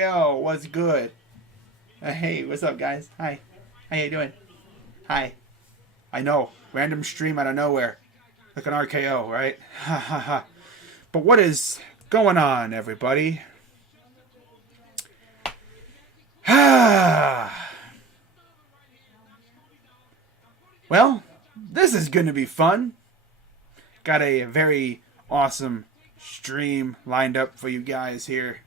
RKO, what's good? Hey, what's up, guys? Hi. How you doing? Hi. I know, random stream out of nowhere. Like an RKO, right? Ha ha ha. But what is going on, everybody? Well, this is going to be fun. Got a very awesome stream lined up for you guys here.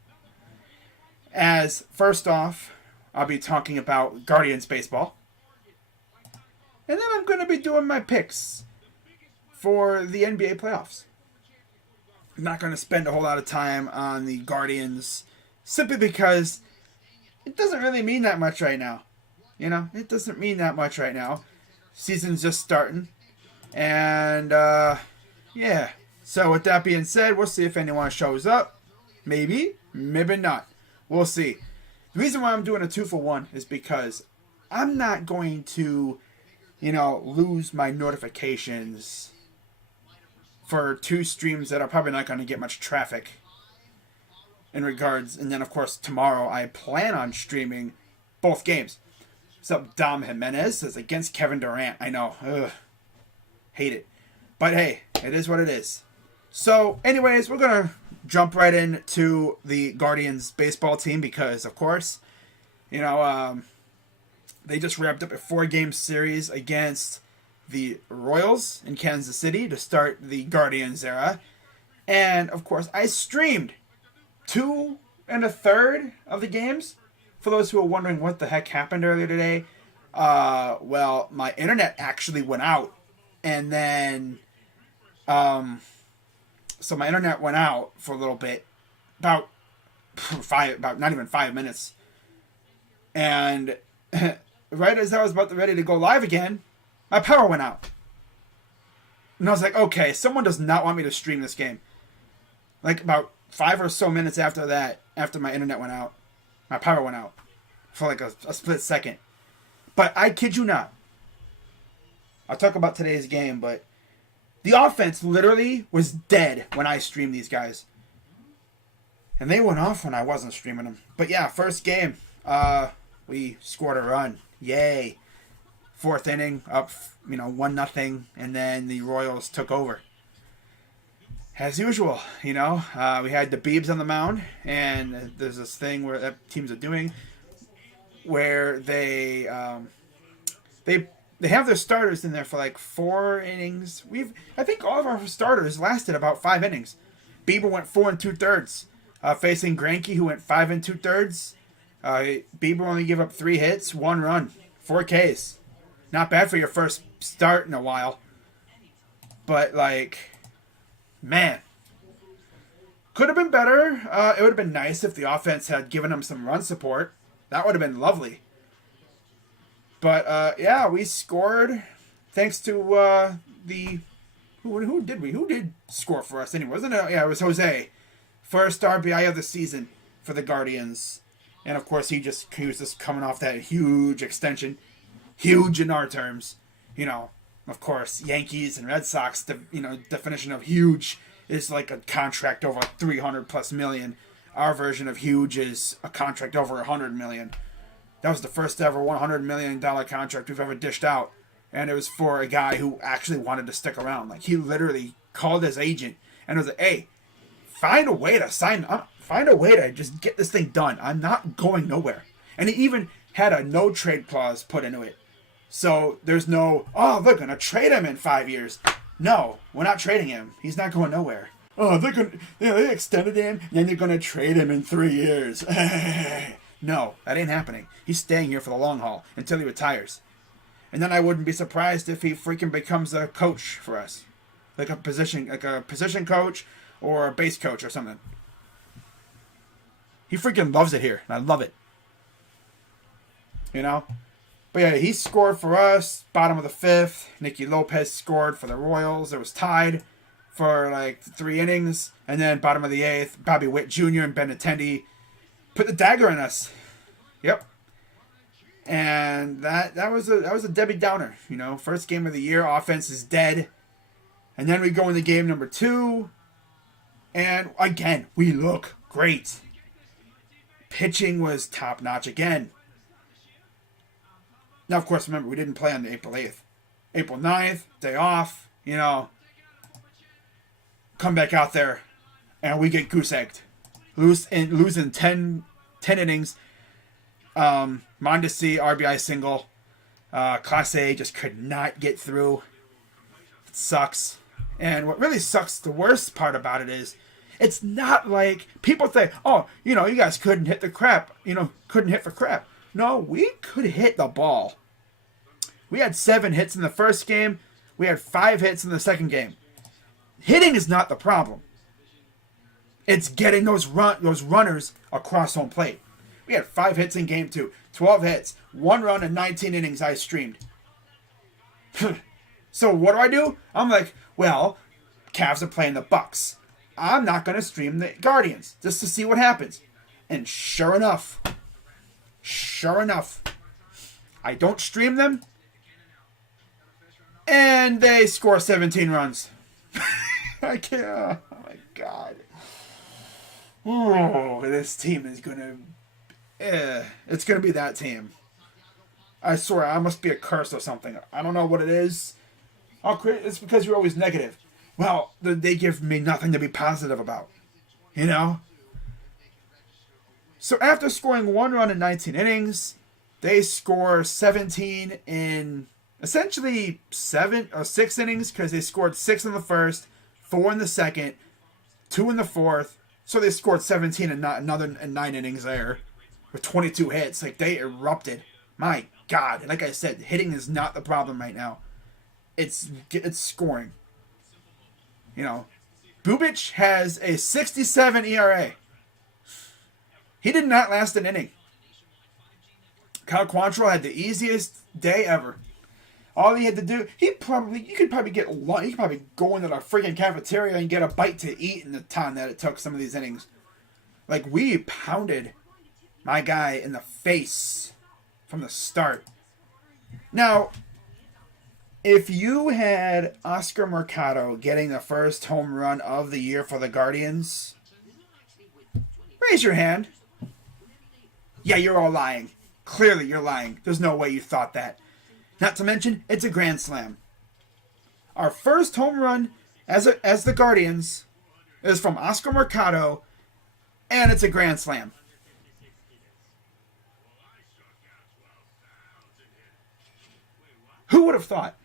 As first off, I'll be talking about Guardians baseball. And then I'm going to be doing my picks for the NBA playoffs. I'm not going to spend a whole lot of time on the Guardians simply because it doesn't really mean that much right now. You know, it doesn't mean that much right now. Season's just starting. And, yeah. So with that being said, we'll see if anyone shows up. Maybe, maybe not. We'll see. The reason why I'm doing a 2-for-1 is because I'm not going to, lose my notifications for two streams that are probably not going to get much traffic in regards. And then, of course, tomorrow I plan on streaming both games. What's up, Dom Jimenez? Says against Kevin Durant. I know. Ugh. Hate it. But hey, it is what it is. So, anyways, we're going to jump right into the Guardians baseball team because, of course, they just wrapped up a 4-game series against the Royals in Kansas City to start the Guardians era. And, of course, I streamed 2 1/3 of the games. For those who are wondering what the heck happened earlier today, well, my internet actually went out. And then, so my internet went out for a little bit, about not even 5 minutes. And right as I was ready to go live again, my power went out. And I was like, okay, someone does not want me to stream this game. Like about 5 or so minutes after that, after my internet went out, my power went out for like a split second. But I kid you not. I'll talk about today's game, but the offense literally was dead when I streamed these guys. And they went off when I wasn't streaming them. But yeah, first game, we scored a run. Yay. 4th inning, up, 1-0, and then the Royals took over. As usual, we had the Beebs on the mound, and there's this thing where that teams are doing where they have their starters in there for like 4 innings. I think all of our starters lasted about 5 innings. Bieber went 4 2/3, facing Greinke, who went 5 2/3. Bieber only gave up 3 hits, 1 run, 4 Ks. Not bad for your first start in a while. But man, could have been better. It would have been nice if the offense had given him some run support. That would have been lovely. But yeah, we scored thanks to who did score for us anyway? Wasn't it? Yeah, it was Jose. First RBI of the season for the Guardians, and of course he was just coming off that huge extension, huge in our terms. Of course, Yankees and Red Sox. Definition of huge is like a contract over $300+ million. Our version of huge is a contract over $100 million. That was the first ever $100 million contract we've ever dished out. And it was for a guy who actually wanted to stick around. Like, he literally called his agent and was like, hey, find a way to sign up. Find a way to just get this thing done. I'm not going nowhere. And he even had a no-trade clause put into it. So there's no, they're going to trade him in 5 years. No, we're not trading him. He's not going nowhere. Oh, they extended him, and then they're going to trade him in 3 years. No, that ain't happening. He's staying here for the long haul until he retires. And then I wouldn't be surprised if he freaking becomes a coach for us. Like a position coach or a base coach or something. He freaking loves it here, and I love it. But yeah, he scored for us, bottom of the 5th. Nicky Lopez scored for the Royals. It was tied for 3 innings. And then bottom of the 8th, Bobby Witt Jr. and Benintendi put the dagger in us. Yep. And that was a Debbie Downer. First game of the year, offense is dead. And then we go into game number 2. And again, we look great. Pitching was top notch again. Now, of course, remember, we didn't play on April 8th. April 9th, day off, come back out there, and we get goose-egged. Losing 10 innings. Mondesi, RBI single. Class A just could not get through. It sucks. And what really sucks, the worst part about it is, it's not like people say, oh, you guys couldn't hit the crap. Couldn't hit for crap. No, we could hit the ball. We had 7 hits in the first game. We had 5 hits in the second game. Hitting is not the problem. It's getting those runners across home plate. We had 5 hits in game 2, 12 hits, 1 run, and 19 innings I streamed. So what do? I'm like, well, Cavs are playing the Bucks. I'm not going to stream the Guardians just to see what happens. And sure enough, I don't stream them, and they score 17 runs. I can't. Oh my God. Oh, this team is gonna. It's gonna be that team. I swear, I must be a curse or something. I don't know what it is. It's because you're always negative. Well, they give me nothing to be positive about. So after scoring 1 run in 19 innings, they score 17 in essentially 7 or 6 innings, because they scored 6 in the first, 4 in the second, 2 in the fourth. So they scored 17 and not another 9 innings there with 22 hits. Like, they erupted. My God. And like I said, hitting is not the problem right now. It's scoring. Bubic has a 67 ERA. He did not last an inning. Kyle Quantrill had the easiest day ever. All he had to do, you could probably go into the freaking cafeteria and get a bite to eat in the time that it took some of these innings. Like, we pounded my guy in the face from the start. Now, if you had Oscar Mercado getting the first home run of the year for the Guardians, raise your hand. Yeah, you're all lying. Clearly, you're lying. There's no way you thought that. Not to mention, it's a grand slam. Our first home run as the Guardians is from Oscar Mercado, and it's a grand slam. Who would have thought?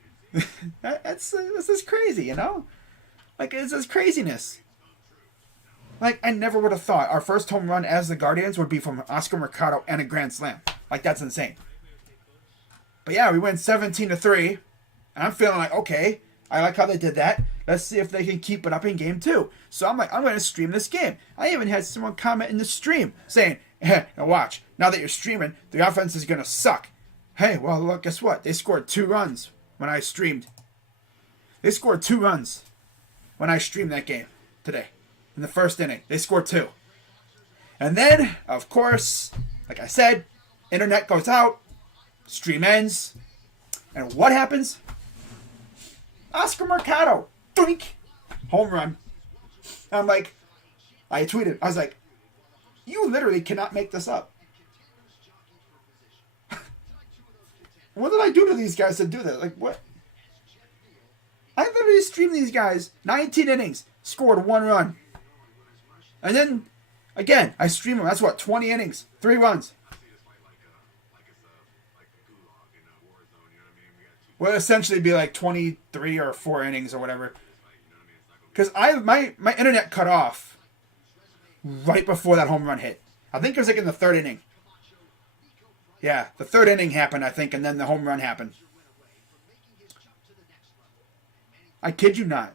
This is crazy, Like, it's this craziness. Like, I never would have thought our first home run as the Guardians would be from Oscar Mercado and a grand slam. Like, that's insane. But yeah, we win 17-3. And I'm feeling like, okay, I like how they did that. Let's see if they can keep it up in game 2. So I'm like, I'm going to stream this game. I even had someone comment in the stream saying, hey, now watch. Now that you're streaming, the offense is going to suck. Hey, well, look, guess what? They scored 2 runs when I streamed. They scored 2 runs when I streamed that game today. In the first inning, they scored 2. And then, of course, like I said, internet goes out, stream ends, and what happens? Oscar Mercado, doink, home run. And I'm like, I tweeted, I was like, you literally cannot make this up. What did I do to these guys to do that? Like, what? I literally streamed these guys 19 innings, scored 1 run. And then, again, I stream them. That's what, 20 innings, 3 runs. Well, essentially be like 23 or 4 innings or whatever. Because my internet cut off right before that home run hit. I think it was like in the 3rd inning. Yeah, the 3rd inning happened, I think, and then the home run happened. I kid you not.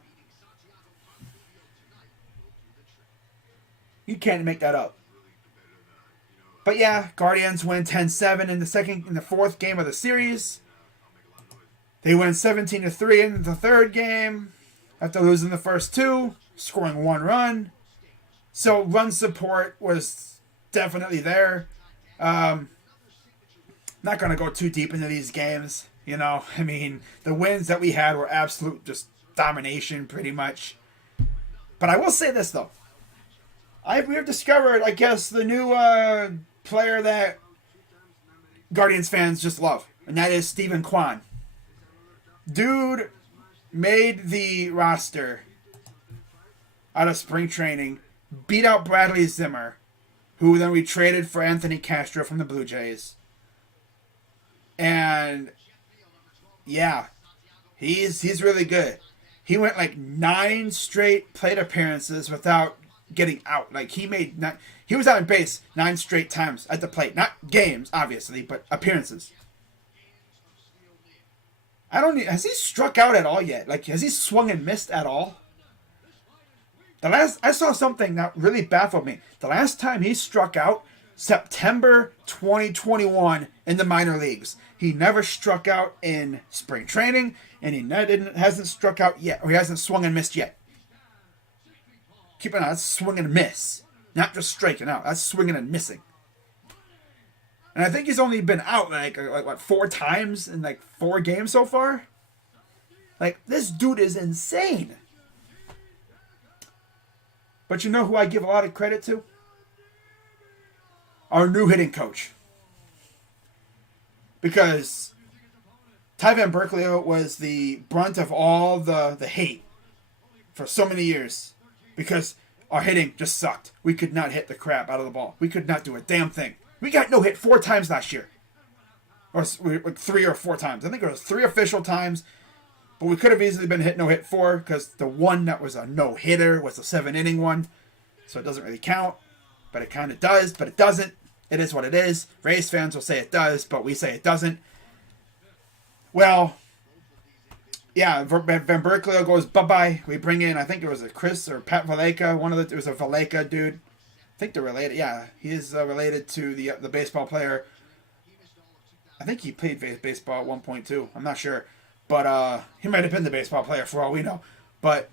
You can't make that up. But yeah, Guardians win 10-7 in the 4th game of the series. They win 17-3 in the 3rd game after losing the first 2, scoring 1 run. So run support was definitely there. Not going to go too deep into these games. I mean, the wins that we had were absolute just domination pretty much. But I will say this, though. we have discovered, I guess, the new player that Guardians fans just love, and that is Stephen Kwan. Dude made the roster out of spring training, beat out Bradley Zimmer, who then we traded for Anthony Castro from the Blue Jays. And yeah, he's really good. He went like 9 straight plate appearances without getting out. Like he was out on base 9 straight times at the plate. Not games, obviously, but appearances. Has he struck out at all yet? Like, has he swung and missed at all? I saw something that really baffled me. The last time he struck out, September 2021 in the minor leagues. He never struck out in spring training, and he hasn't struck out yet, or he hasn't swung and missed yet. Keep an eye, that's swing and miss. Not just striking out, that's swinging and missing. And I think he's only been out like 4 times in like 4 games so far. Like, this dude is insane. But you know who I give a lot of credit to? Our new hitting coach. Because Ty Van Berkeley was the brunt of all the hate for so many years. Because our hitting just sucked. We could not hit the crap out of the ball. We could not do a damn thing. We got no hit 4 times last year. Or like 3 or 4 times. I think it was 3 official times. But we could have easily been hit no hit 4 because the one that was a no hitter was a 7-inning one. So it doesn't really count. But it kind of does, but it doesn't. It is what it is. Rays fans will say it does, but we say it doesn't. Well, yeah, Van Berkeley goes bye-bye. We bring in, I think it was a Chris or Pat Valleca. It was a Valleca dude. I think they're related. Yeah, he is related to the baseball player. I think he played baseball at one point too. I'm not sure, but he might have been the baseball player for all we know. But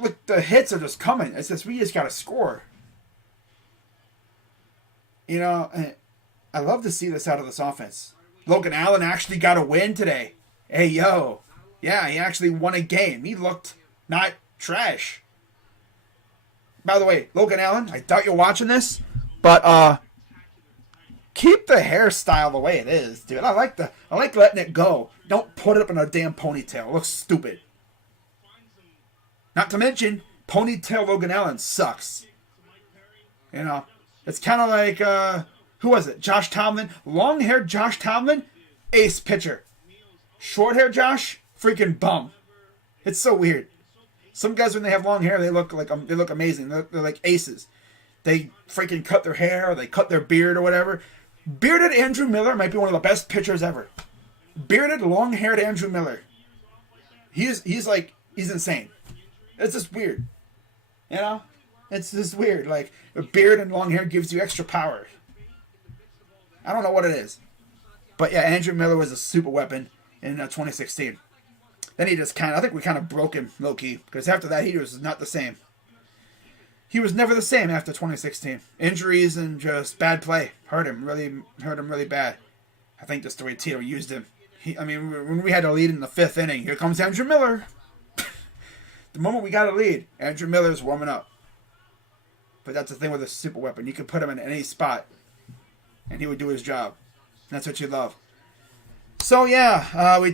look, the hits are just coming. It's just we just got to score. You know, I love to see this out of this offense. Logan Allen actually got a win today. Hey yo, yeah, he actually won a game. He looked not trash. By the way, Logan Allen, I doubt you're watching this, but keep the hairstyle the way it is, dude. I like letting it go. Don't put it up in a damn ponytail. It looks stupid. Not to mention, ponytail Logan Allen sucks. You know, it's kind of like who was it? Josh Tomlin, long-haired Josh Tomlin, ace pitcher. Short-haired Josh, freaking bum. It's so weird. Some guys, when they have long hair, they look amazing. They're like aces. They freaking cut their hair, or they cut their beard, or whatever. Bearded Andrew Miller might be one of the best pitchers ever. Bearded, long-haired Andrew Miller. He's insane. It's just weird. You know? It's just weird. Like, a beard and long hair gives you extra power. I don't know what it is. But yeah, Andrew Miller was a super weapon in 2016. Then he just I think we kind of broke him low-key. Because after that, he was not the same. He was never the same after 2016. Injuries and just bad play hurt him really bad. I think that's the way Tito used him. When we had a lead in the 5th inning, here comes Andrew Miller. The moment we got a lead, Andrew Miller's warming up. But that's the thing with a super weapon. You can put him in any spot, and he would do his job. That's what you love. So yeah, we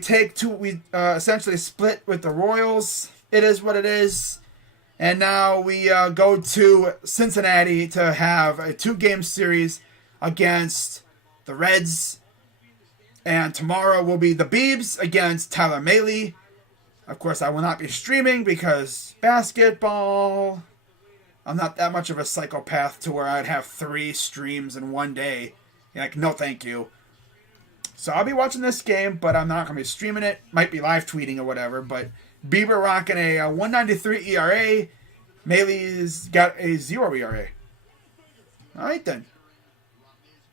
essentially split with the Royals. It is what it is. And now we go to Cincinnati to have a 2-game series against the Reds. And tomorrow will be the Beebs against Tyler Mahle. Of course, I will not be streaming because basketball. I'm not that much of a psychopath to where I'd have 3 streams in one day. Like, no thank you. So I'll be watching this game, but I'm not going to be streaming it. Might be live tweeting or whatever, but Bieber rocking a 1.93 ERA. Mahle's got a 0 ERA. All right, then.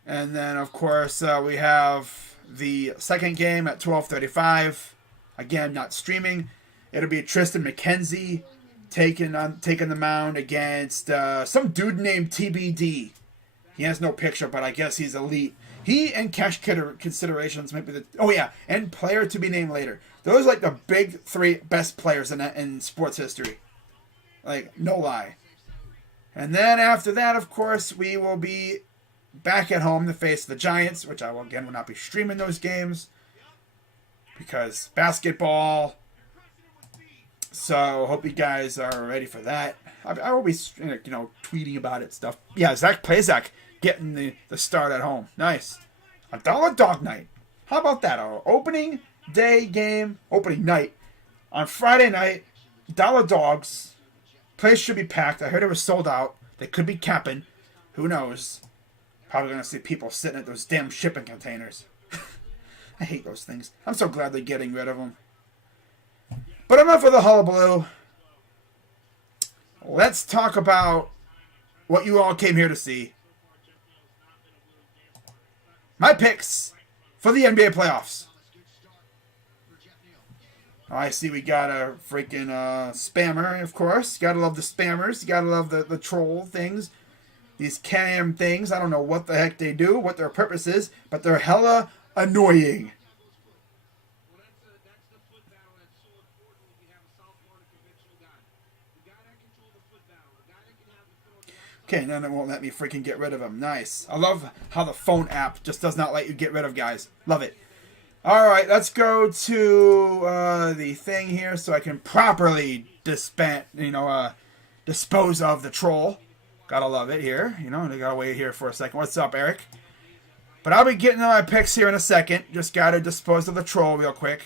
And then, of course, we have the second game at 12:35. Again, not streaming. It'll be Tristan McKenzie taking the mound against some dude named TBD. He has no picture, but I guess he's elite. He and Cash Considerations might be and player to be named later. Those are like the big 3 best players in sports history. Like, no lie. And then after that, of course, we will be back at home to face the Giants, which I will not be streaming those games because basketball. So hope you guys are ready for that. I will be, tweeting about it stuff. Yeah, Zach Plazak getting the start at home. Nice. $1 dog night. How about that? Our opening day game, opening night on Friday night. $1 dogs. Place should be packed. I heard it was sold out. They could be capping. Who knows? Probably going to see people sitting at those damn shipping containers. I hate those things. I'm so glad they're getting rid of them. But enough of the hullabaloo. Let's talk about what you all came here to see. My picks for the NBA playoffs. I see we got a freaking spammer, of course. Gotta love the spammers. You gotta love the troll things. These cam things. I don't know what the heck they do, what their purpose is, but they're hella annoying. Okay, then it won't let me freaking get rid of him. Nice. I love how the phone app just does not let you get rid of guys. Love it. Alright, let's go to the thing here so I can properly dispose of the troll. Gotta love it here. They gotta wait here for a second. What's up, Eric? But I'll be getting to my picks here in a second. Just gotta dispose of the troll real quick.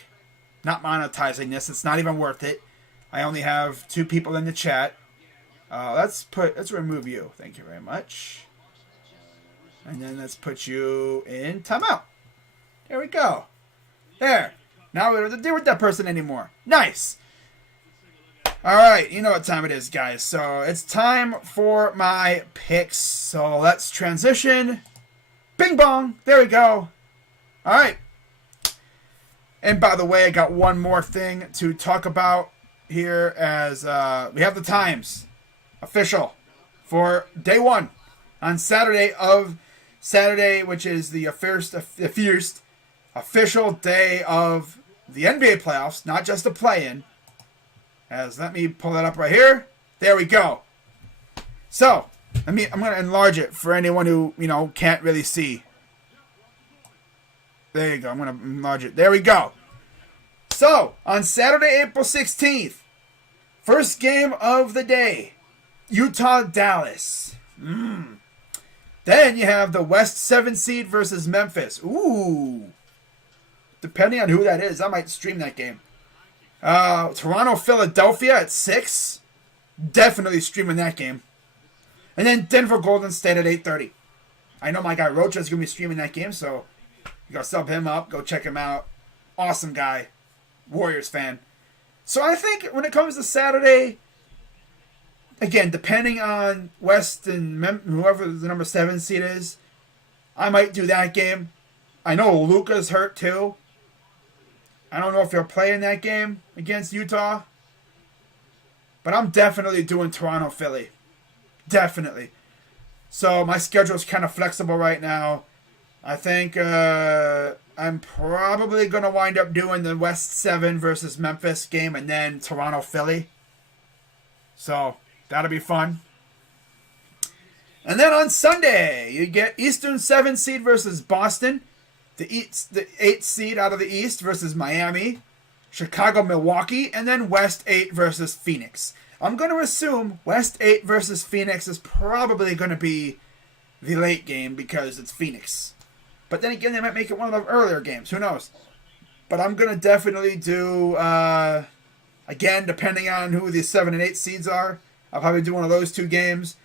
Not monetizing this. It's not even worth it. I only have 2 people in the chat. Let's remove you. Thank you very much. And then let's put you in timeout. There we go. There. Now we don't have to deal with that person anymore. Nice. Alright, you know what time it is, guys. So it's time for my picks. So let's transition. Bing bong. There we go. Alright. And by the way, I got one more thing to talk about here as we have the times official for day 1 on Saturday, which is the first official day of the NBA playoffs, not just the play-in. Let me pull that up right here. There we go. So, I'm going to enlarge it for anyone who, can't really see. There you go. I'm going to enlarge it. There we go. So, on Saturday, April 16th, first game of the day, Utah-Dallas. Then you have the West 7 seed versus Memphis. Ooh. Depending on who that is, I might stream that game. Toronto-Philadelphia at 6. Definitely streaming that game. And then Denver-Golden State at 8:30. I know my guy Rocha is going to be streaming that game, so you got to sub him up. Go check him out. Awesome guy. Warriors fan. So I think when it comes to Saturday, again, depending on West and whoever the number 7 seed is, I might do that game. I know Luka's hurt too. I don't know if he'll play in that game against Utah. But I'm definitely doing Toronto-Philly. Definitely. So my schedule is kind of flexible right now. I think I'm probably going to wind up doing the West 7 versus Memphis game and then Toronto-Philly. So that'll be fun. And then on Sunday, you get Eastern 7 seed versus Boston. The 8th seed out of the East versus Miami. Chicago-Milwaukee. And then West 8 versus Phoenix. I'm going to assume West 8 versus Phoenix is probably going to be the late game because it's Phoenix. But then again, they might make it one of the earlier games. Who knows? But I'm going to definitely do, again, depending on who the 7 and 8 seeds are, I'll probably do one of those 2 games.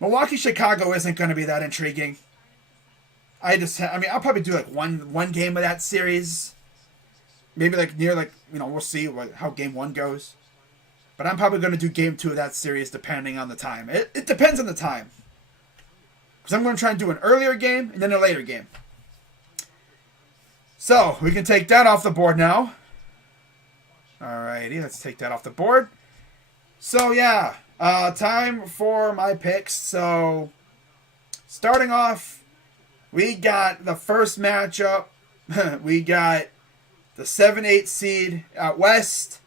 Milwaukee-Chicago isn't going to be that intriguing. I'll probably do like one game of that series. Maybe we'll see how game 1 goes. But I'm probably going to do game 2 of that series depending on the time. It depends on the time. Because I'm going to try and do an earlier game and then a later game. So, we can take that off the board now. Alrighty, let's take that off the board. So, yeah. Time for my picks. So, starting off, we got the first matchup. We got the 7-8 seed out West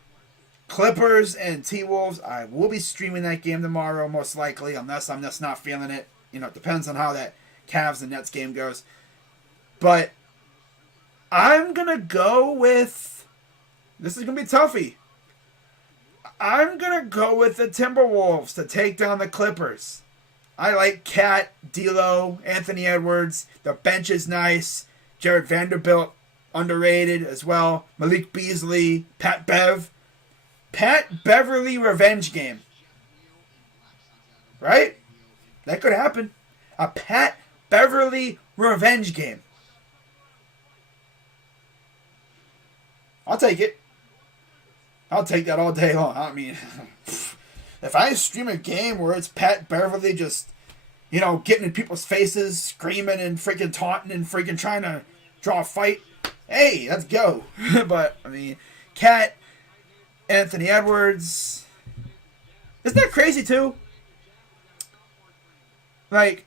Clippers and T-Wolves, I will be streaming that game tomorrow, most likely, unless I'm just not feeling it. It depends on how that Cavs and Nets game goes. But I'm going to go with... This is going to be toughy. I'm going to go with the Timberwolves to take down the Clippers. I like Cat, D'Lo, Anthony Edwards. The bench is nice. Jared Vanderbilt, underrated as well. Malik Beasley, Pat Beverly revenge game. Right? That could happen. A Pat Beverly revenge game. I'll take it. I'll take that all day long. I mean, if I stream a game where it's Pat Beverly just, getting in people's faces, screaming and freaking taunting and freaking trying to draw a fight, hey, let's go. But, I mean, Cat, Anthony Edwards. Isn't that crazy, too? Like,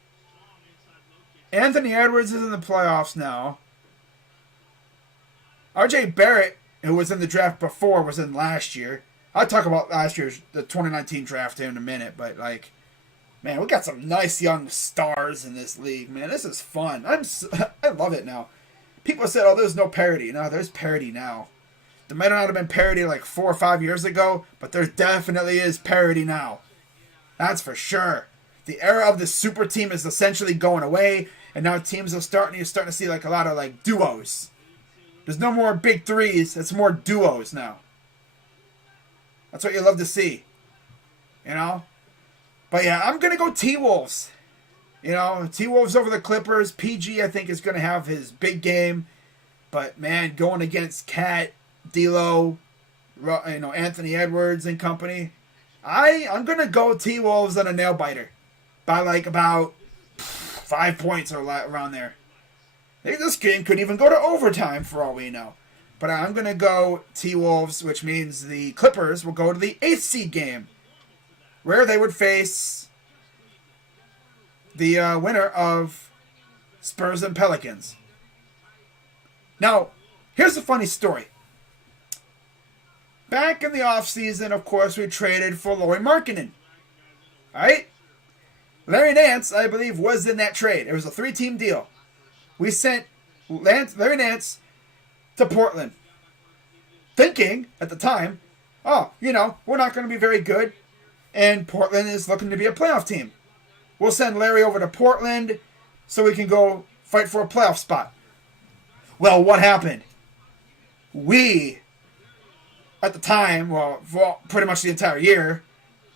Anthony Edwards is in the playoffs now. RJ Barrett, who was in the draft before, was in last year. I'll talk about last year's, the 2019 draft here in a minute, but, man, we got some nice young stars in this league, man. This is fun. I love it now. People said, oh, there's no parity. No, there's parity now. There might not have been parity 4 or 5 years ago, but there definitely is parity now. That's for sure. The era of the super team is essentially going away, and now teams are starting to see a lot of duos. There's no more big threes. It's more duos now. That's what you love to see. But yeah, I'm going to go T-Wolves. T-Wolves over the Clippers. PG, I think, is going to have his big game. But, man, going against Cat, D'Lo, Anthony Edwards and company, I'm going to go T-Wolves on a nail-biter. By, about 5 points or around there. This game could even go to overtime for all we know. But I'm going to go T-Wolves, which means the Clippers will go to the 8th seed game, where they would face the winner of Spurs and Pelicans. Now, here's a funny story. Back in the offseason, of course, we traded for Lauri Markkanen. Right? Larry Nance, I believe, was in that trade. It was a 3-team deal. We sent Larry Nance to Portland, thinking at the time, we're not going to be very good, and Portland is looking to be a playoff team. We'll send Larry over to Portland so we can go fight for a playoff spot. Well, what happened? We, at the time, for pretty much the entire year,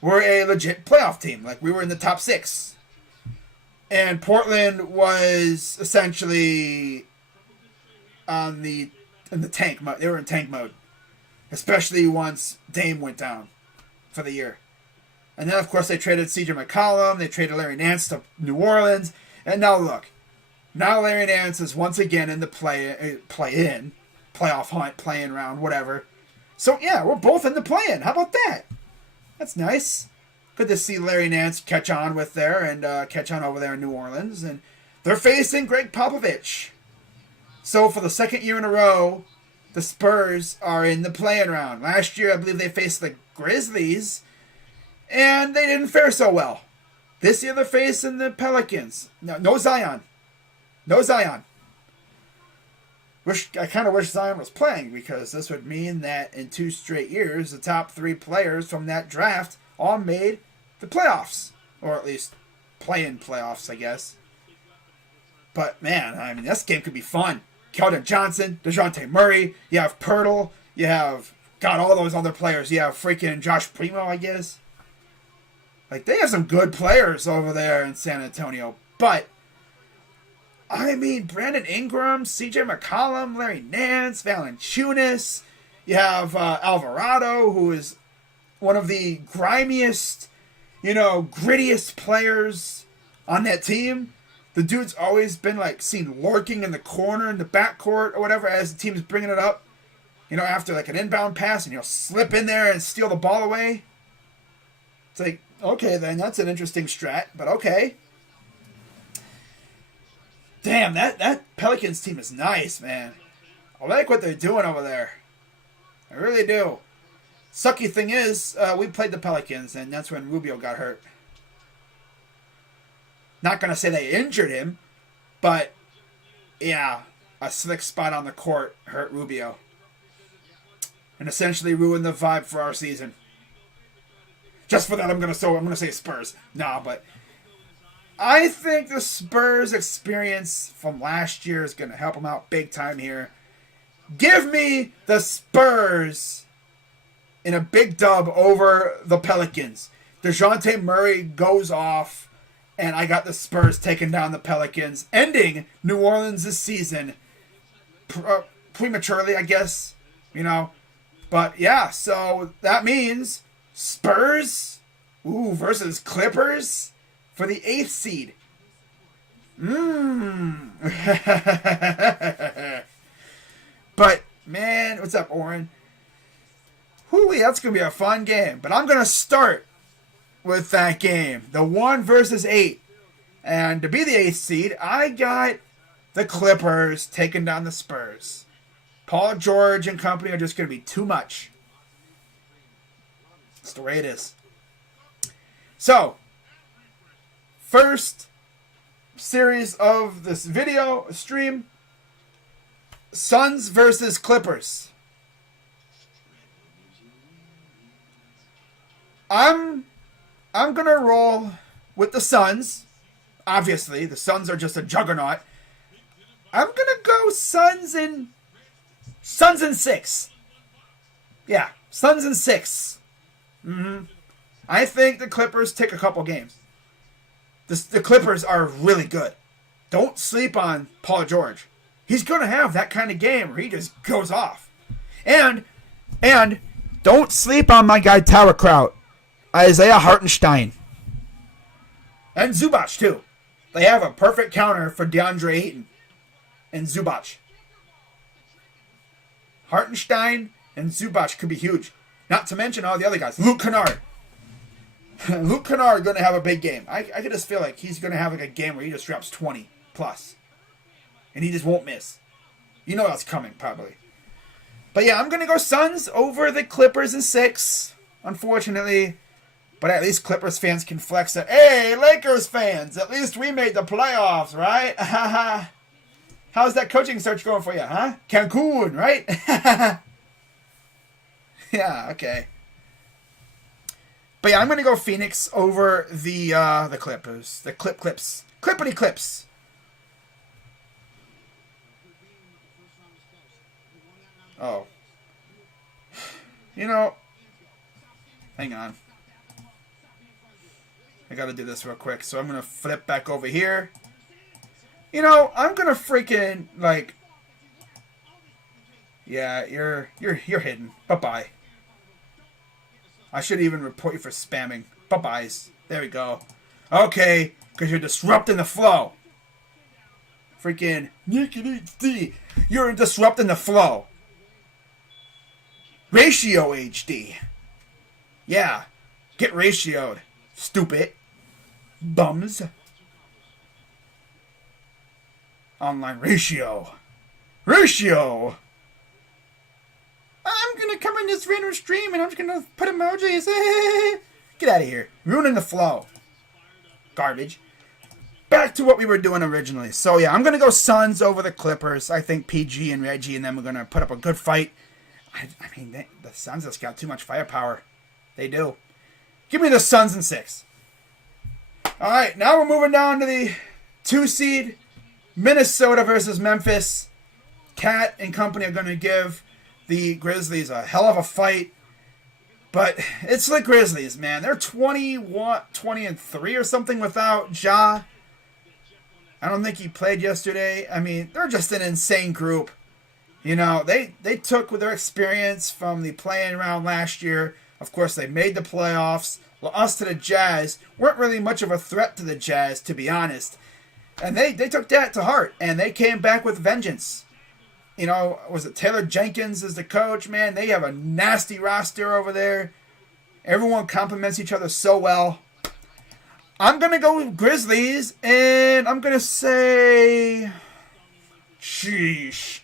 were a legit playoff team. We were in the top 6. And Portland was essentially in the tank mode. They were in tank mode, especially once Dame went down for the year. And then, of course, they traded C.J. McCollum. They traded Larry Nance to New Orleans. And now look, Larry Nance is once again in the playoff hunt, play-in round, whatever. So yeah, we're both in the play-in. How about that? That's nice. Good to see Larry Nance catch on with there and catch on over there in New Orleans. And they're facing Greg Popovich. So for the second year in a row, the Spurs are in the play-in round. Last year, I believe they faced the Grizzlies, and they didn't fare so well. This year, they're facing the Pelicans. No Zion. No Zion. I kind of wish Zion was playing, because this would mean that in 2 straight years, the top 3 players from that draft all made the playoffs. Or at least play-in playoffs, I guess. But, man, this game could be fun. Keldon Johnson, DeJounte Murray, you have Pirtle, you have, all those other players. You have freaking Josh Primo, I guess. They have some good players over there in San Antonio. But, Brandon Ingram, C.J. McCollum, Larry Nance, Valanciunas. You have Alvarado, who is one of the grimiest, grittiest players on that team. The dude's always been, seen lurking in the corner, in the backcourt, or whatever, as the team's bringing it up. After, an inbound pass, and he'll slip in there and steal the ball away. It's okay, then, that's an interesting strat, but okay. Damn, that Pelicans team is nice, man. I like what they're doing over there. I really do. Sucky thing is, we played the Pelicans, and that's when Rubio got hurt. Not going to say they injured him, but yeah, a slick spot on the court hurt Rubio. And essentially ruined the vibe for our season. Just for that, I'm going to say Spurs. Nah, but I think the Spurs experience from last year is going to help them out big time here. Give me the Spurs in a big dub over the Pelicans. DeJounte Murray goes off, and I got the Spurs taking down the Pelicans, ending New Orleans' season prematurely, I guess, you know. But yeah, so that means Spurs versus Clippers for the 8th seed. But, man, what's up, Oren? Hooey, that's going to be a fun game. But I'm going to start with that game. The 1 versus 8. And to be the 8th seed, I got the Clippers taking down the Spurs. Paul George and company are just going to be too much. That's the way it is. So, first series of this video stream, Suns versus Clippers. I'm gonna roll with the Suns. Obviously, the Suns are just a juggernaut. I'm gonna go Suns in 6. Yeah, Suns in 6. I think the Clippers take a couple games. The Clippers are really good. Don't sleep on Paul George. He's going to have that kind of game where he just goes off. And don't sleep on my guy Tower Kraut, Isaiah Hartenstein, and Zubac too. They have a perfect counter for DeAndre Ayton and Zubac. Hartenstein and Zubac could be huge. Not to mention all the other guys. Luke Kennard. Luke Kennard going to have a big game. I can just feel like he's going to have like a game where he just drops 20 plus. And he just won't miss. You know that's coming, probably. But yeah, I'm going to go Suns over the Clippers in 6. Unfortunately. But at least Clippers fans can flex it. Hey, Lakers fans. At least we made the playoffs, right? How's that coaching search going for you, huh? Cancun, right? Yeah, okay. But yeah, I'm going to go Phoenix over the Clippers. The Clips. Clippity Clips. Oh. You know, hang on. I got to do this real quick. So I'm going to flip back over here. You know, I'm going to freaking, like, yeah, you're hidden. Bye-bye. I should even report you for spamming. Bye-byes. There we go. Okay, because you're disrupting the flow. Freaking you're disrupting the flow. Ratio HD. Yeah. Get ratioed. Stupid. Bums. Online ratio. Ratio. I'm going to come in this random stream and I'm just going to put emojis. Get out of here. Ruining the flow. Garbage. Back to what we were doing originally. So yeah, I'm going to go Suns over the Clippers. I think PG and Reggie and them are going to put up a good fight. I mean, the Suns just got too much firepower. They do. Give me the Suns in 6. All right, now we're moving down to the 2 seed. Minnesota versus Memphis. Cat and company are going to give the Grizzlies a hell of a fight. But it's the Grizzlies, man. They're 20-3 or something without Ja. I don't think he played yesterday. I mean, they're just an insane group. You know, they took with their experience from the play-in round last year. Of course, they made the playoffs. Lost to the Jazz. Weren't really much of a threat to the Jazz, to be honest. And they took that to heart, and they came back with vengeance. You know, was it Taylor Jenkins as the coach? Man, they have a nasty roster over there. Everyone complements each other so well. I'm going to go with Grizzlies, and I'm going to say... Sheesh.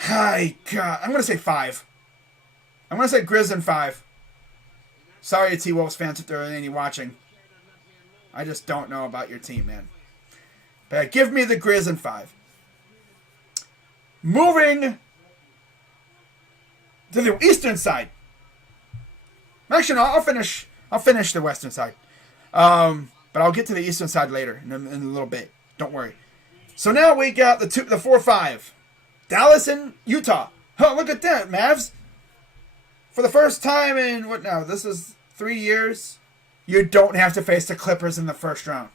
Hi, God. I'm going to say 5. I'm going to say Grizz in 5. Sorry, T-Wolves fans, if there are any watching. I just don't know about your team, man. But give me the Grizz in 5. Moving to the eastern side. Actually, no, I'll finish the western side. But I'll get to the eastern side later in a little bit. Don't worry. So now we got the 4-5. Dallas and Utah. Oh, look at that, Mavs. For the first time in, what now? This is 3 years. You don't have to face the Clippers in the first round.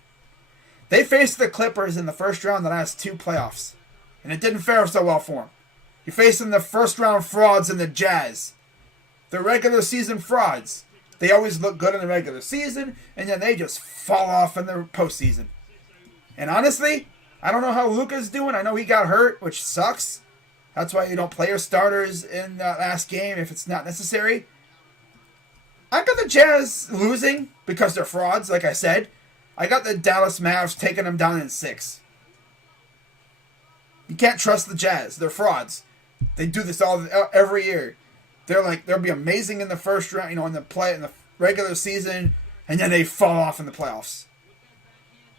They faced the Clippers in the first round the last 2 playoffs. And it didn't fare so well for them. You faced them the first round frauds in the Jazz. The regular season frauds. They always look good in the regular season, and then they just fall off in the postseason. And honestly, I don't know how Luka's doing. I know he got hurt, which sucks. That's why you don't play your starters in the last game if it's not necessary. I got the Jazz losing because they're frauds, like I said. I got the Dallas Mavs taking them down in 6. You can't trust the Jazz. They're frauds. They do this every year. They'll be amazing in the first round, in the regular season, and then they fall off in the playoffs.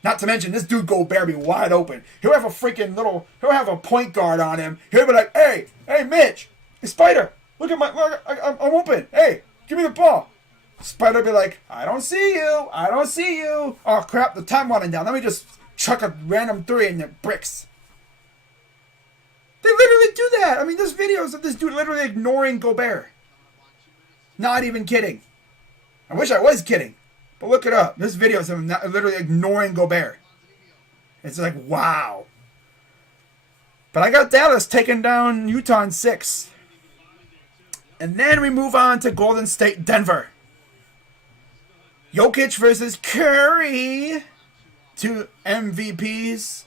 Not to mention, this dude Gobert be wide open. He'll have a point guard on him. He'll be like, hey, Mitch, hey, Spider, look, I'm open. Hey, give me the ball. Spider be like, I don't see you. Oh, crap, the time running down. Let me just chuck a random 3 and it bricks. They literally do that. I mean, there's videos of this dude literally ignoring Gobert. Not even kidding. I wish I was kidding. But look it up. This video is him literally ignoring Gobert. It's like, wow. But I got Dallas taking down Utah in 6. And then we move on to Golden State, Denver. Jokic versus Curry. 2 MVPs.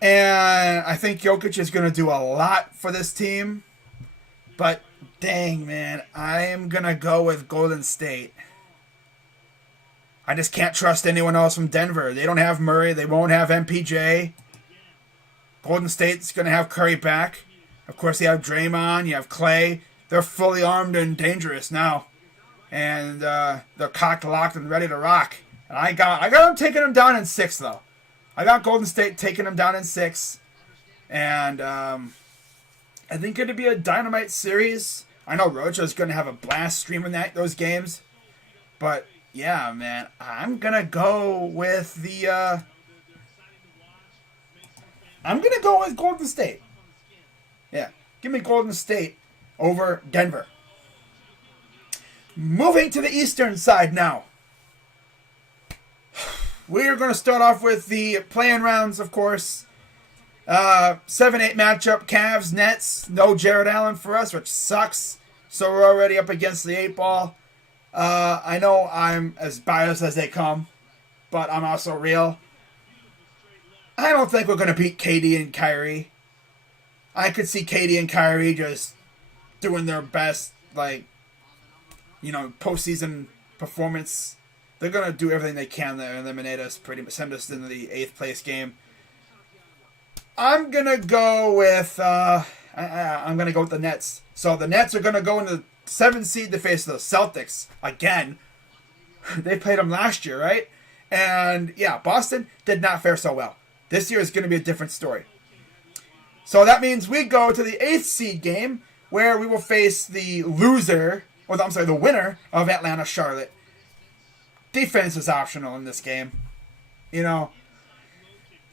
And I think Jokic is going to do a lot for this team. But dang, man, I am going to go with Golden State. I just can't trust anyone else from Denver. They don't have Murray. They won't have MPJ. Golden State's going to have Curry back. Of course, you have Draymond. You have Clay. They're fully armed and dangerous now. And they're cocked, locked, and ready to rock. And I got them taking them down in 6, though. I got Golden State taking them down in 6. And I think it'll be a dynamite series. I know Rojo's going to have a blast streaming those games. But yeah, man, I'm going to go with Golden State. Yeah, give me Golden State over Denver. Moving to the eastern side now. We're going to start off with the play-in rounds, of course. 7-8 matchup, Cavs, Nets. No Jared Allen for us, which sucks. So we're already up against the 8 ball. I know I'm as biased as they come, but I'm also real. I don't think we're going to beat KD and Kyrie. I could see KD and Kyrie just doing their best, postseason performance. They're going to do everything they can to eliminate us, send us into the 8th place game. I'm going to go with the Nets. So the Nets are going to go into the 7th seed to face the Celtics again. They played them last year, right? And yeah, Boston did not fare so well. This year is going to be a different story. So that means we go to the 8th seed game where we will face the winner of Atlanta Charlotte. Defense is optional in this game.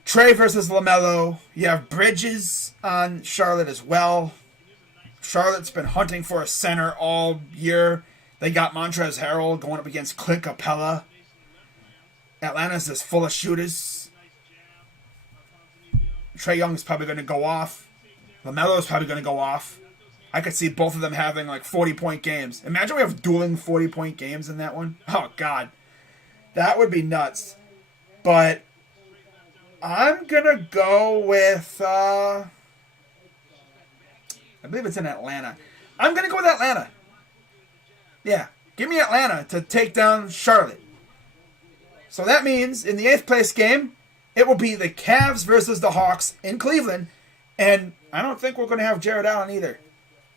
Trey versus LaMelo. You have Bridges on Charlotte as well. Charlotte's been hunting for a center all year. They got Montrezl Harrell going up against Clint Capella. Atlanta's just full of shooters. Trae Young's probably going to go off. LaMelo's probably going to go off. I could see both of them having 40-point games. Imagine we have dueling 40-point games in that one. Oh, God. That would be nuts. But I'm going to go with... I believe it's in Atlanta. I'm going to go with Atlanta. Yeah. Give me Atlanta to take down Charlotte. So that means in the 8th place game, it will be the Cavs versus the Hawks in Cleveland. And I don't think we're going to have Jared Allen either.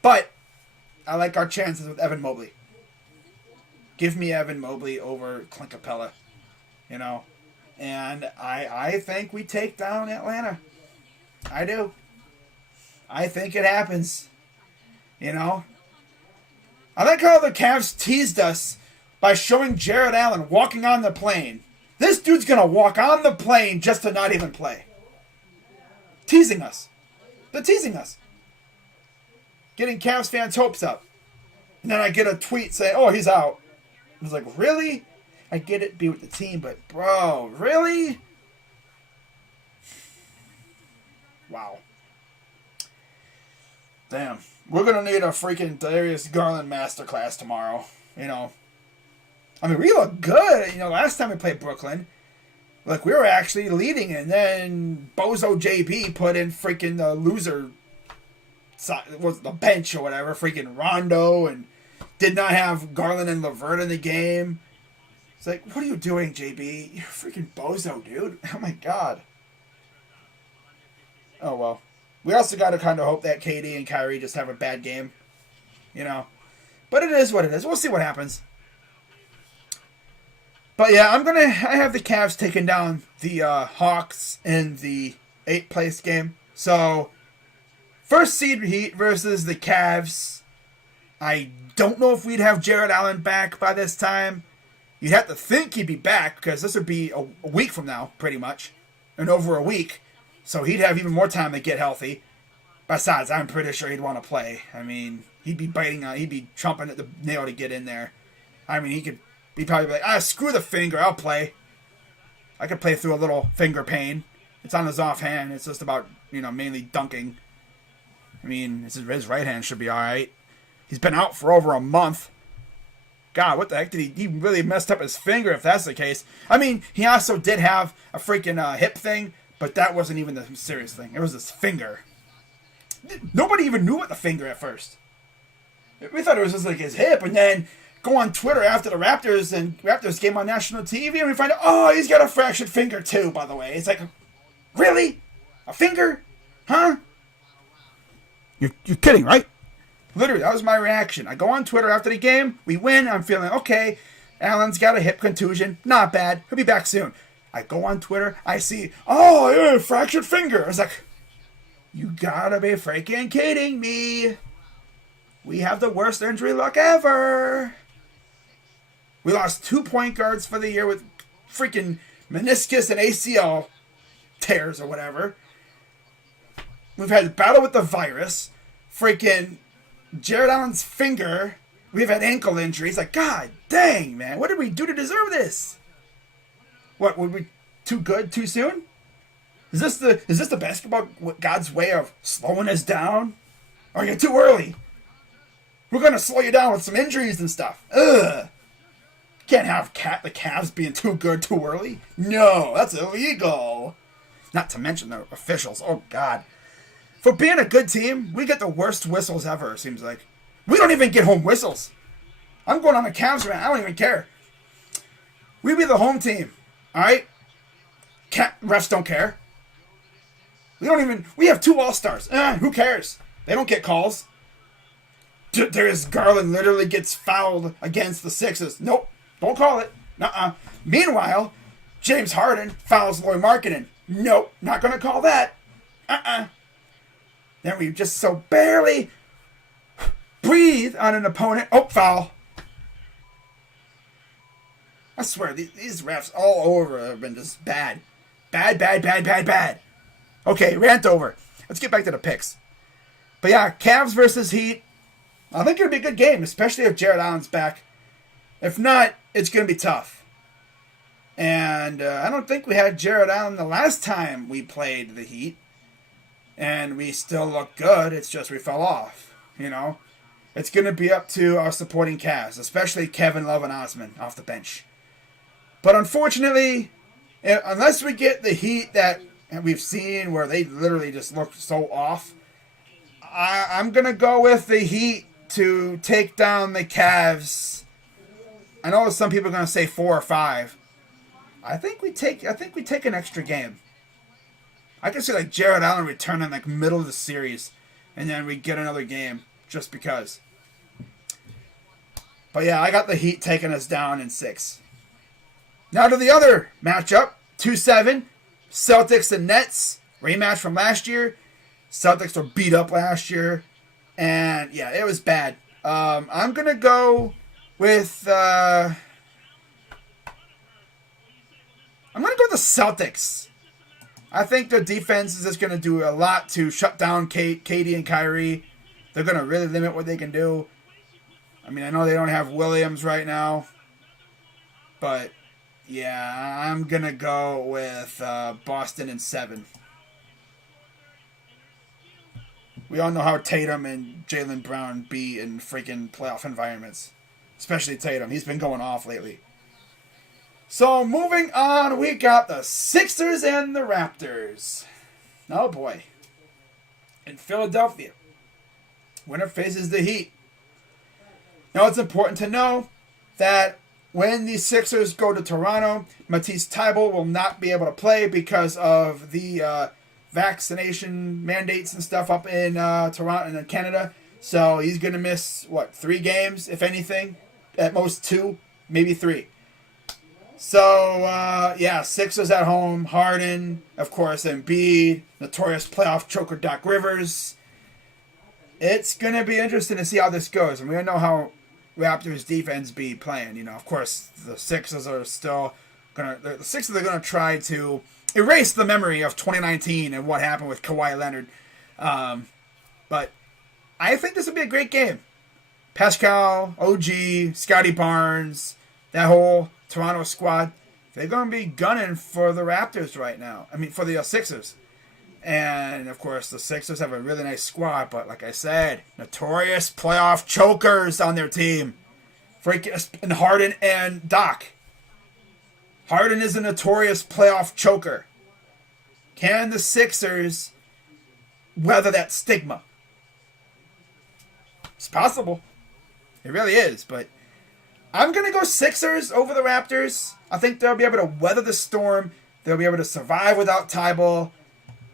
But I like our chances with Evan Mobley. Give me Evan Mobley over Clint Capella, you know. And I think we take down Atlanta. I do. I think it happens. You know? I like how the Cavs teased us by showing Jared Allen walking on the plane. This dude's going to walk on the plane just to not even play. Teasing us. They're teasing us. Getting Cavs fans' hopes up. And then I get a tweet saying, oh, he's out. I was like, really? I get it, be with the team, but bro, really? Wow. Damn. We're going to need a freaking Darius Garland masterclass tomorrow. You know. I mean, we look good. You know, last time we played Brooklyn, like, we were actually leading, and then Bozo JB put in freaking the loser, was the bench or whatever, freaking Rondo, and did not have Garland and LeVert in the game. It's like, what are you doing, JB? You're freaking Bozo, dude. Oh, my God. Oh, well. We also got to kind of hope that KD and Kyrie just have a bad game. You know. But it is what it is. We'll see what happens. But yeah, I have the Cavs taking down the Hawks in the 8th place game. So, first seed Heat versus the Cavs. I don't know if we'd have Jared Allen back by this time. You'd have to think he'd be back because this would be a week from now, pretty much. And over a week. So he'd have even more time to get healthy. Besides, I'm pretty sure he'd want to play. I mean, he'd be chomping at the nail to get in there. I mean, he'd probably be like, screw the finger, I'll play. I could play through a little finger pain. It's on his offhand. It's just about, mainly dunking. I mean, his right hand should be alright. He's been out for over a month. God, what the heck did he really messed up his finger if that's the case. I mean, he also did have a freaking hip thing, but that wasn't even the serious thing. It was his finger. Nobody even knew what the finger at first. We thought it was just like his hip, and then go on Twitter after the Raptors game on national TV, and we find out, oh, he's got a fractured finger too, by the way. It's like, really? A finger? Huh? You're kidding, right? Literally, that was my reaction. I go on Twitter after the game, we win, I'm feeling, okay, Allen's got a hip contusion, not bad, he'll be back soon. I go on Twitter, I see, oh, yeah, fractured finger. I was like, you gotta be freaking kidding me. We have the worst injury luck ever. We lost 2 point guards for the year with freaking meniscus and ACL tears or whatever. We've had a battle with the virus. Freaking Jared Allen's finger. We've had ankle injuries. Like, God dang, man. What did we do to deserve this? What, were we too good too soon? Is this the basketball God's way of slowing us down? Or are you too early? We're going to slow you down with some injuries and stuff. Ugh. Can't have the Cavs being too good too early. No, that's illegal. Not to mention the officials. Oh, God. For being a good team, we get the worst whistles ever, it seems like. We don't even get home whistles. I'm going on the Cavs right now. I don't even care. We be the home team. All right? Refs don't care. We have 2 All-Stars. Who cares? They don't get calls. Darius Garland literally gets fouled against the Sixers. Nope. Don't call it. Nuh-uh. Meanwhile, James Harden fouls Lauri Markkanen. Nope. Not going to call that. Then we just so barely breathe on an opponent. Oh, foul. I swear, these refs all over have been just bad. Bad. Okay, rant over. Let's get back to the picks. But yeah, Cavs versus Heat. I think it'll be a good game, especially if Jared Allen's back. If not, it's going to be tough. And I don't think we had Jared Allen the last time we played the Heat. And we still look good. It's just we fell off. It's going to be up to our supporting cast, especially Kevin Love and Osman off the bench. But unfortunately, unless we get the Heat that we've seen where they literally just look so off, I'm going to go with the Heat to take down the Cavs. I know some people are going to say 4 or 5. I think we take an extra game. I can see like Jared Allen returning like middle of the series, and then we get another game just because. But yeah, I got the Heat taking us down in 6. Now to the other matchup, 2-7, Celtics and Nets, rematch from last year. Celtics were beat up last year, and yeah, it was bad. I'm gonna go with the Celtics. I think the defense is just gonna do a lot to shut down KD and Kyrie. They're gonna really limit what they can do. I mean, I know they don't have Williams right now, but yeah, I'm going to go with Boston in 7. We all know how Tatum and Jaylen Brown be in freaking playoff environments, especially Tatum. He's been going off lately. So moving on, we got the Sixers and the Raptors. Oh boy. In Philadelphia, winner faces the Heat. Now, it's important to know that when the Sixers go to Toronto, Matisse Thybulle will not be able to play because of the vaccination mandates and stuff up in Toronto and in Canada. So he's going to miss, 3 games, if anything? At most 2, maybe 3. So, yeah, Sixers at home. Harden, of course, Embiid, notorious playoff choker Doc Rivers. It's going to be interesting to see how this goes. And we don't know how Raptors defense be playing. Of course, the Sixers are still the Sixers are gonna try to erase the memory of 2019 and what happened with Kawhi Leonard. But I think this will be a great game. Pascal, OG, Scotty Barnes, that whole Toronto squad, they're gonna be gunning for the Raptors right now. I mean, for the Sixers. And, of course, the Sixers have a really nice squad, but like I said, notorious playoff chokers on their team. And Harden and Doc. Harden is a notorious playoff choker. Can the Sixers weather that stigma? It's possible. It really is, but I'm going to go Sixers over the Raptors. I think they'll be able to weather the storm. They'll be able to survive without Thybulle.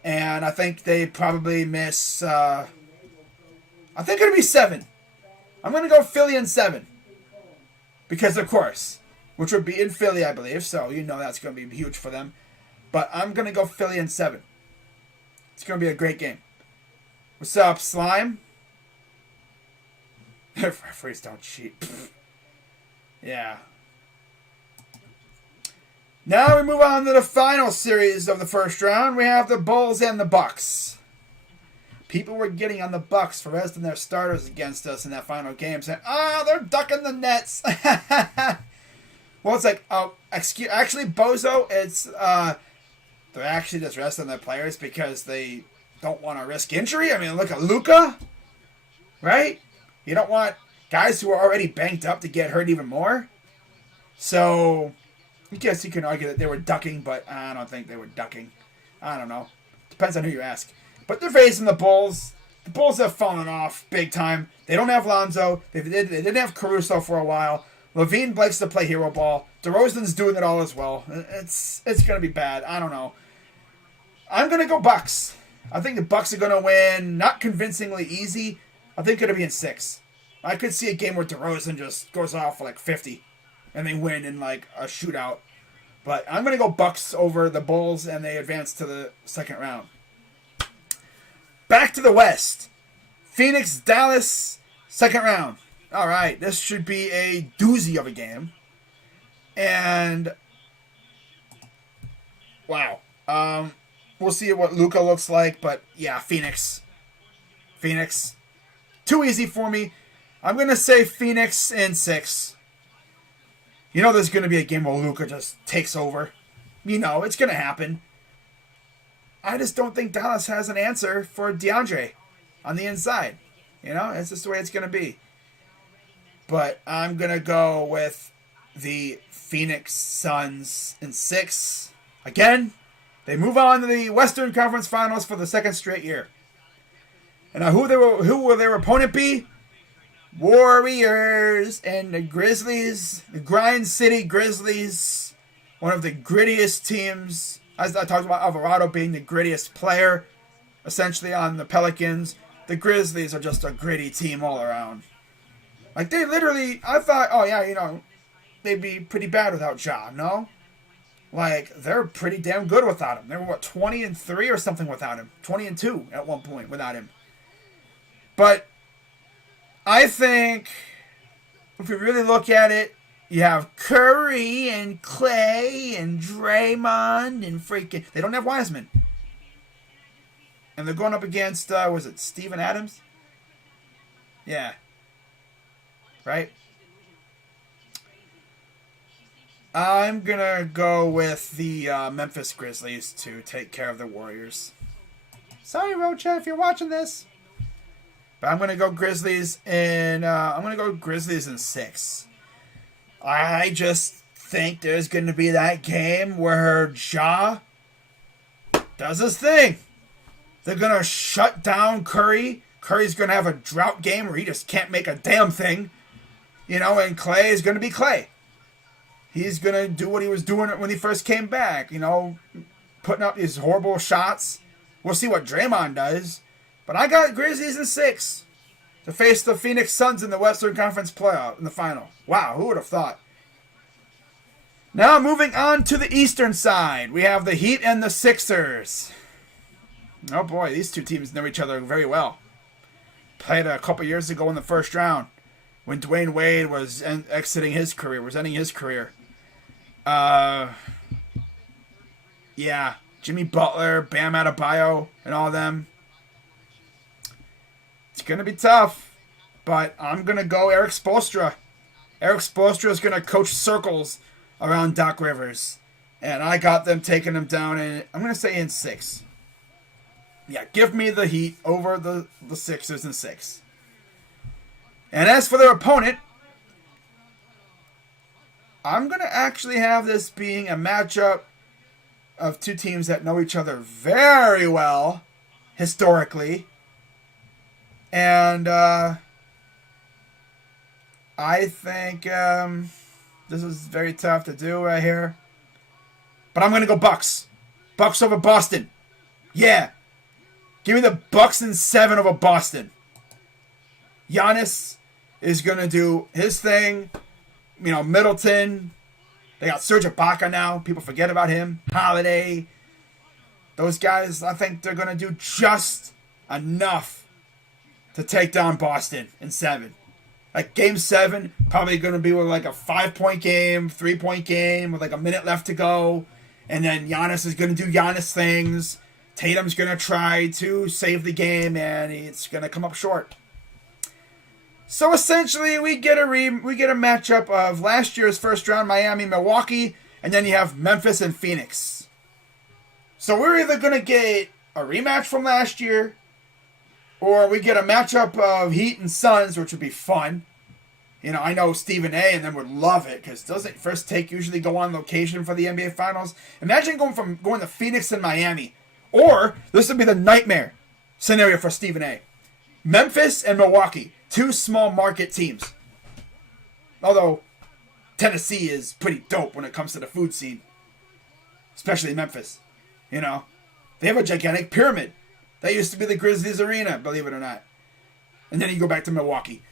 And I think they probably miss, I think it'll be 7. I'm going to go Philly in 7. Because, of course, which would be in Philly, I believe. So, that's going to be huge for them. But I'm going to go Philly in 7. It's going to be a great game. What's up, Slime? Referees don't cheat. Yeah. Now we move on to the final series of the first round. We have the Bulls and the Bucks. People were getting on the Bucks for resting their starters against us in that final game, saying, they're ducking the Nets. Well, it's like, actually, Bozo, it's, they're actually just resting their players because they don't want to risk injury. I mean, look at Luka, right? You don't want guys who are already banked up to get hurt even more. So I guess you can argue that they were ducking, but I don't think they were ducking. I don't know. Depends on who you ask. But they're facing the Bulls. The Bulls have fallen off big time. They don't have Lonzo. They didn't have Caruso for a while. LaVine likes to play hero ball. DeRozan's doing it all as well. It's going to be bad. I don't know. I'm going to go Bucks. I think the Bucks are going to win. Not convincingly easy. I think it'll be in 6. I could see a game where DeRozan just goes off for like 50. And they win in like a shootout. But I'm going to go Bucks over the Bulls, and they advance to the second round. Back to the West. Phoenix, Dallas, second round. All right, this should be a doozy of a game. And, wow. We'll see what Luka looks like, but yeah, Phoenix. Phoenix. Too easy for me. I'm going to say Phoenix in 6. There's going to be a game where Luka just takes over. It's going to happen. I just don't think Dallas has an answer for DeAndre on the inside. It's just the way it's going to be. But I'm going to go with the Phoenix Suns in 6. Again, they move on to the Western Conference Finals for the second straight year. And now who will their opponent be? Warriors and the Grizzlies, the Grind City Grizzlies, one of the grittiest teams. As I talked about Alvarado being the grittiest player, essentially on the Pelicans. The Grizzlies are just a gritty team all around. Like, they literally, I thought, oh yeah, they'd be pretty bad without Ja, no? Like, they're pretty damn good without him. They were, 20-3 or something without him. 20-2 at one point without him. But I think if you really look at it, you have Curry and Clay and Draymond and freaking... They don't have Wiseman. And they're going up against, was it Steven Adams? Yeah. Right? I'm going to go with the Memphis Grizzlies to take care of the Warriors. Sorry, Rocha, if you're watching this. But I'm going to go Grizzlies in... I'm going to go Grizzlies in 6. I just think there's going to be that game where Ja does his thing. They're going to shut down Curry. Curry's going to have a drought game where he just can't make a damn thing. And Clay is going to be Clay. He's going to do what he was doing when he first came back. Putting up these horrible shots. We'll see what Draymond does. But I got Grizzlies in 6 to face the Phoenix Suns in the Western Conference playoff in the final. Wow, who would have thought? Now moving on to the Eastern side. We have the Heat and the Sixers. Oh boy, these two teams know each other very well. Played a couple years ago in the first round when Dwayne Wade was ending his career. Yeah, Jimmy Butler, Bam Adebayo, and all them. It's going to be tough, but I'm going to go Eric Spoelstra. Eric Spoelstra is going to coach circles around Doc Rivers, and I got them taking him down, and I'm going to say in 6. Yeah, give me the Heat over the Sixers in 6. And as for their opponent, I'm going to actually have this being a matchup of two teams that know each other very well, historically. And I think this is very tough to do right here. But I'm going to go Bucks. Bucks over Boston. Yeah. Give me the Bucks in 7 over Boston. Giannis is going to do his thing. Middleton. They got Serge Ibaka now. People forget about him. Holiday. Those guys, I think they're going to do just enough to take down Boston in 7. Like game 7, probably going to be with like a 5-point game, 3-point game with like a minute left to go. And then Giannis is going to do Giannis things. Tatum's going to try to save the game, and it's going to come up short. So essentially, we get a matchup of last year's first round, Miami, Milwaukee, and then you have Memphis and Phoenix. So we're either going to get a rematch from last year, or we get a matchup of Heat and Suns, which would be fun. I know Stephen A. and them would love it, because doesn't First Take usually go on location for the NBA Finals? Imagine going to Phoenix and Miami. Or, this would be the nightmare scenario for Stephen A. Memphis and Milwaukee, 2 small market teams. Although, Tennessee is pretty dope when it comes to the food scene. Especially Memphis. They have a gigantic pyramid. That used to be the Grizzlies Arena, believe it or not. And then you go back to Milwaukee.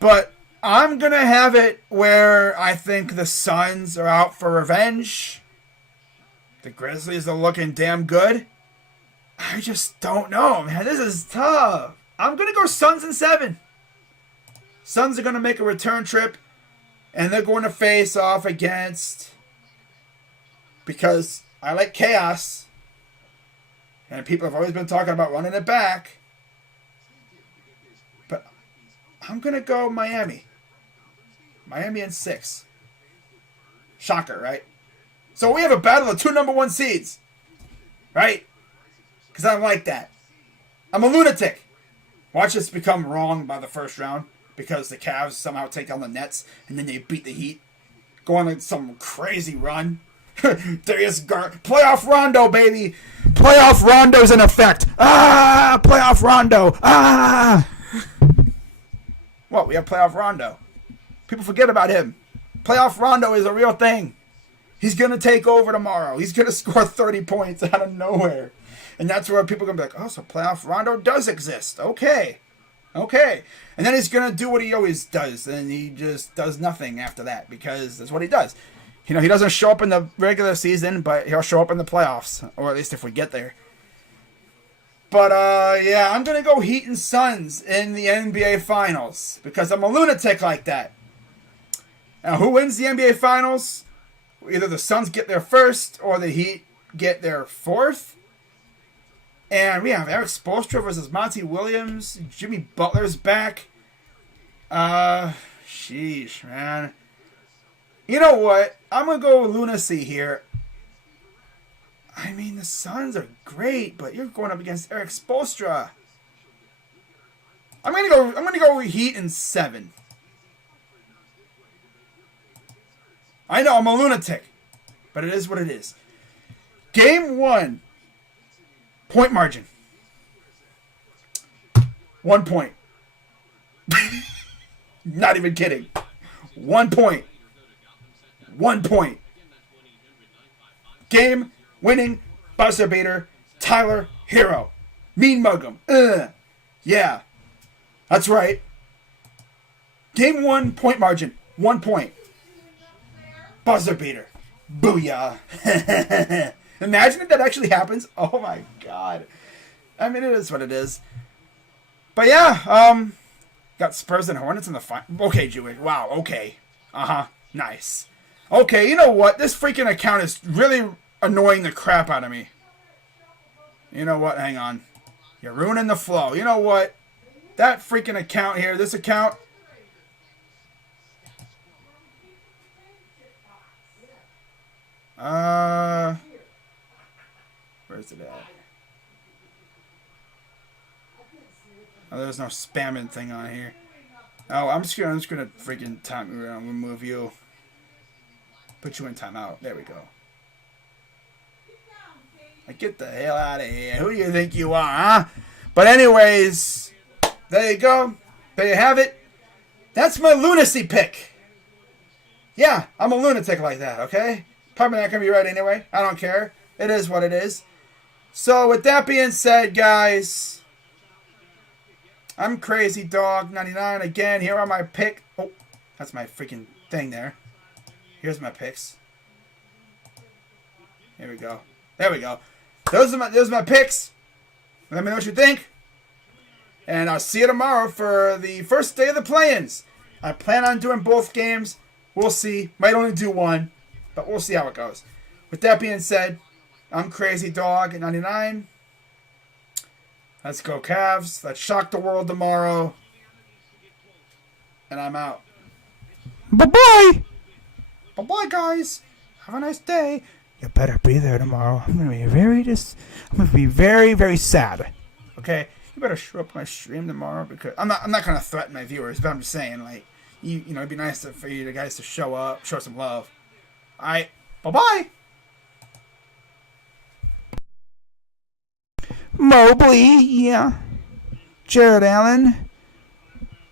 But I'm going to have it where I think the Suns are out for revenge. The Grizzlies are looking damn good. I just don't know, man. This is tough. I'm going to go Suns in 7. Suns are going to make a return trip. And they're going to face off against... Because I like chaos. And people have always been talking about running it back. But I'm going to go Miami. Miami in 6. Shocker, right? So we have a battle of 2 number 1 seeds. Right? Because I don't like that. I'm a lunatic. Watch us become wrong by the first round. Because the Cavs somehow take down the Nets. And then they beat the Heat. Go on some crazy run. Playoff Rondo, baby. Playoff Rondo's in effect. Playoff Rondo. What? We have Playoff Rondo. People forget about him. Playoff Rondo is a real thing. He's going to take over tomorrow. He's going to score 30 points out of nowhere. And that's where people are going to be like, oh, so Playoff Rondo does exist. Okay. Okay. And then he's going to do what he always does. And he just does nothing after that because that's what he does. You know, he doesn't show up in the regular season, but he'll show up in the playoffs. Or at least if we get there. But, yeah, I'm going to go Heat and Suns in the NBA Finals. Because I'm a lunatic like that. Now, who wins the NBA Finals? Either the Suns get there first or the Heat get there fourth. And we have Eric Spoelstra versus Monty Williams. Jimmy Butler's back. Sheesh, man. You know what? I'm going to go lunacy here. I mean, the Suns are great, but you're going up against Eric Spoelstra. I'm gonna go Heat in 7. I know I'm a lunatic, but it is what it is. Game 1. Point margin. 1 point. Not even kidding. 1 point. 1 point. Game winning buzzer beater. Tyler Hero. Mean mug him. Yeah. That's right. Game 1 point margin. 1 point. Buzzer beater. Booyah. Imagine if that actually happens. Oh my god. I mean, it is what it is. But yeah, got Spurs and Hornets in the final. Okay, Jewish. Wow, okay. Nice. Okay, you know what? This freaking account is really annoying the crap out of me. You know what? Hang on. You're ruining the flow. You know what? That freaking account here, this account. Where's it at? Oh, there's no spamming thing on here. Oh, I'm just gonna freaking remove you. Put you in timeout. There we go. Like, get the hell out of here. Who do you think you are, huh? But anyways, there you go. There you have it. That's my lunacy pick. Yeah, I'm a lunatic like that, okay? Probably not going to be right anyway. I don't care. It is what it is. So, with that being said, guys, I'm Crazy Dog 99 again. Here are my picks. Oh, that's my freaking thing there. Here's my picks. Here we go. There we go. Those are my picks. Let me know what you think. And I'll see you tomorrow for the first day of the play-ins. I plan on doing both games. We'll see. Might only do one. But we'll see how it goes. With that being said, I'm Crazy Dog 99. Let's go Cavs. Let's shock the world tomorrow. And I'm out. Bye-bye. Bye-bye, guys. Have a nice day. You better be there tomorrow. I'm gonna be very, very sad. Okay? You better show up my stream tomorrow because I'm not gonna threaten my viewers, but I'm just saying, like, you know, it'd be nice for you guys to show up, show some love. Alright, bye-bye! Mobley, yeah. Jared Allen,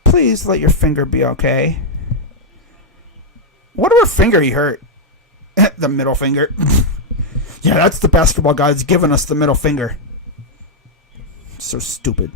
please let your finger be okay. Whatever finger he hurt. The middle finger. Yeah, that's the basketball guy's giving us the middle finger. So stupid.